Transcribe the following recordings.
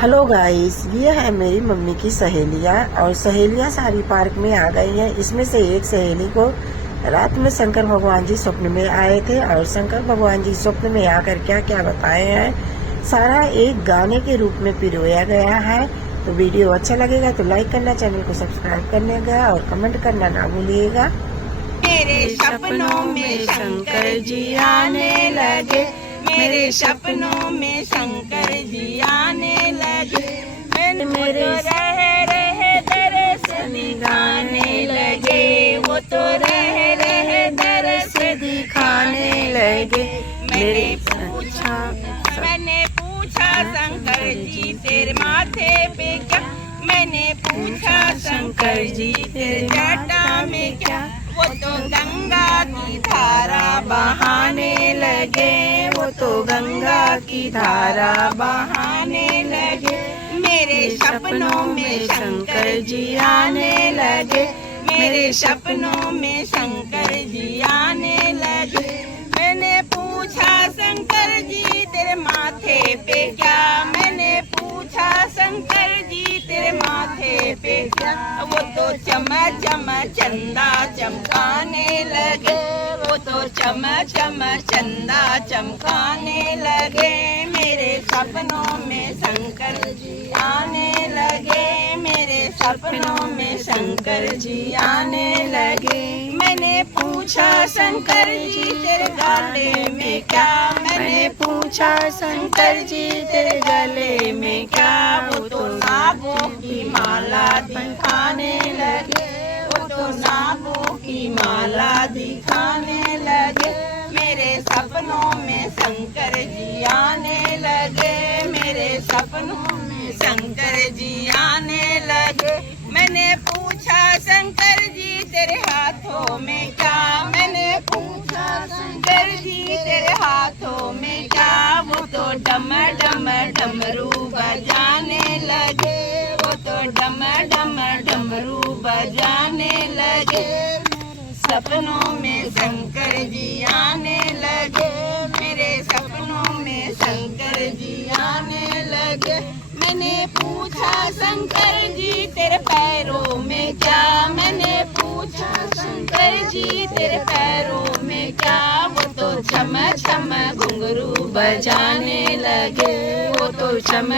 Hello guys, ये है मेरी मम्मी की सहेलियाँ और सहेलियाँ सारी पार्क में आ गई हैं। इसमें से एक सहेली को रात में शंकर भगवान जी स्वप्न में आए थे और शंकर भगवान जी स्वप्न में आकर क्या क्या बताए हैं सारा एक गाने के रूप में पिरोया गया है। तो वीडियो अच्छा लगेगा तो लाइक करना, चैनल को सब्सक्राइब करने का और कमेंट करना ना भूलिएगा। मेरे सपनों में शंकर जी आने लगे, मेरे सपनों में शंकर जी आने लगे, मेरे रहे दरस दिखाने लगे, वो तो रहे दरस दिखाने लगे। मैंने पूछा शंकर जी तेरे माथे पे क्या, मैंने पूछा शंकर जी तेरे जटा में क्या, वो तो गंगा की धारा बहाने लगे, वो तो गंगा की धारा बहाने लगे। मेरे सपनों में शंकर जी आने लगे, मेरे सपनों में शंकर जी आने लगे। मैंने पूछा शंकर जी तेरे माथे पे क्या, मैंने पूछा शंकर जी तेरे माथे पे क्या, वो तो चम चंदा चमकाने लगे, वो तो चम चंदा चमकाने लगे। मेरे सपनों में शंकर जी आने लगे, मेरे सपनों में शंकर जी आने लगे। मैंने पूछा शंकर जी तेरे गले में क्या, मैंने पूछा शंकर जी तेरे गले में क्या, वो तो नागों की माला दिखाने लगे, वो तो नागों की माला दिखाने लगे। मेरे सपनों में शंकर जी आने लगे, मेरे सपनों में शंकर जी आने लगे। मैंने पूछा शंकर जी तेरे हाथों में क्या, मैंने पूछा शंकर जी तेरे हाथों में क्या, वो तो डम डमरू बजाने लगे, वो तो डम डमरू बजाने लगे। सपनों में शंकर जी आने लगे, मेरे सपनों में शंकर जी आने लगे। मैंने पूछा शंकर जी तेरे पैरों में क्या, मैंने पूछा शंकर जी तेरे पैरों में क्या, वो तो छम घुंघरू बजाने लगे, वो तो छम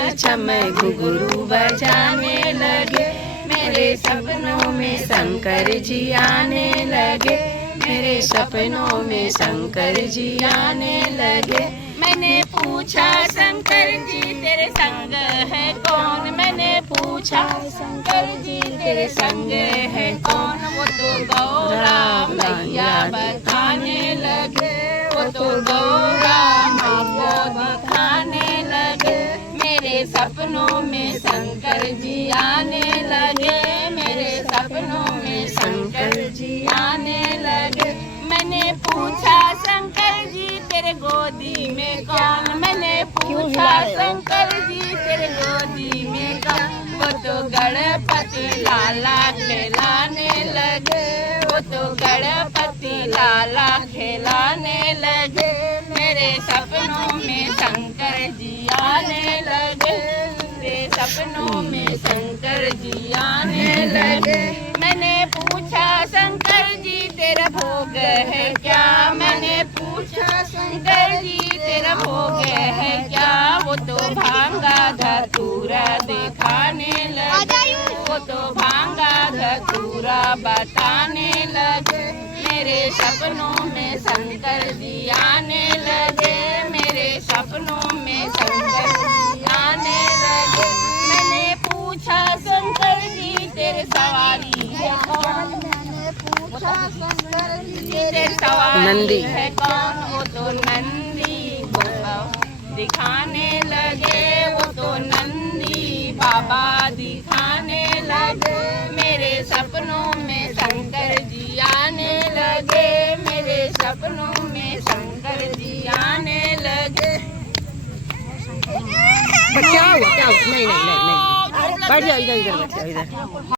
घुंघरू बजाने लगे। मेरे सपनों में शंकर जी आने लगे, मेरे सपनों में शंकर जी आने लगे। मैंने पूछा शंकर जी तेरे संग है कौन, मैंने पूछा शंकर जी तेरे संग है कौन, वो तो गौरा मैया बताने लगे, वो तो गौरा मैया दिखाने लगे। मेरे सपनों में शंकर जी आने लगे, मेरे सपनों में शंकर जी आने लगे। मैंने पूछा शंकर जी तेरे गोदी में कौन, मैंने पूछा शंकर जी तेरे गोदी में कौन, वो तो गणपति लाला खिलाने लगे, वो तो गणपति लाला खिलाने लगे। मेरे सपनों में शंकर जी आने लगे, मेरे सपनों में शंकर जी आने लगे। मैंने पूछा शंकर जी तेरा भोग है क्या, मैंने पूछा शंकर जी तेरा भोग है क्या, वो तो भांगा धतूरा दिखाने लगे, वो तो भांगा धतूरा बताने लगे। मेरे सपनों में शंकर जी आने लगे, मेरे सपनों में शंकर जी आने लगे। मैंने पूछा शंकर जी तेरे सवारी है कौन, मैंने पूछा शंकर जी तेरे सवारी है कौन, वो तो नंदी बाबा दिखाने लगे, वो तो नंदी बाबा दिखाने लगे। मेरे सपनों में शंकर जी आने लगे, मेरे सपनों में शंकर जी आने लगे। क्या हुआ? नहीं, बैठ जाओ इधर, बैठ जाओ इधर।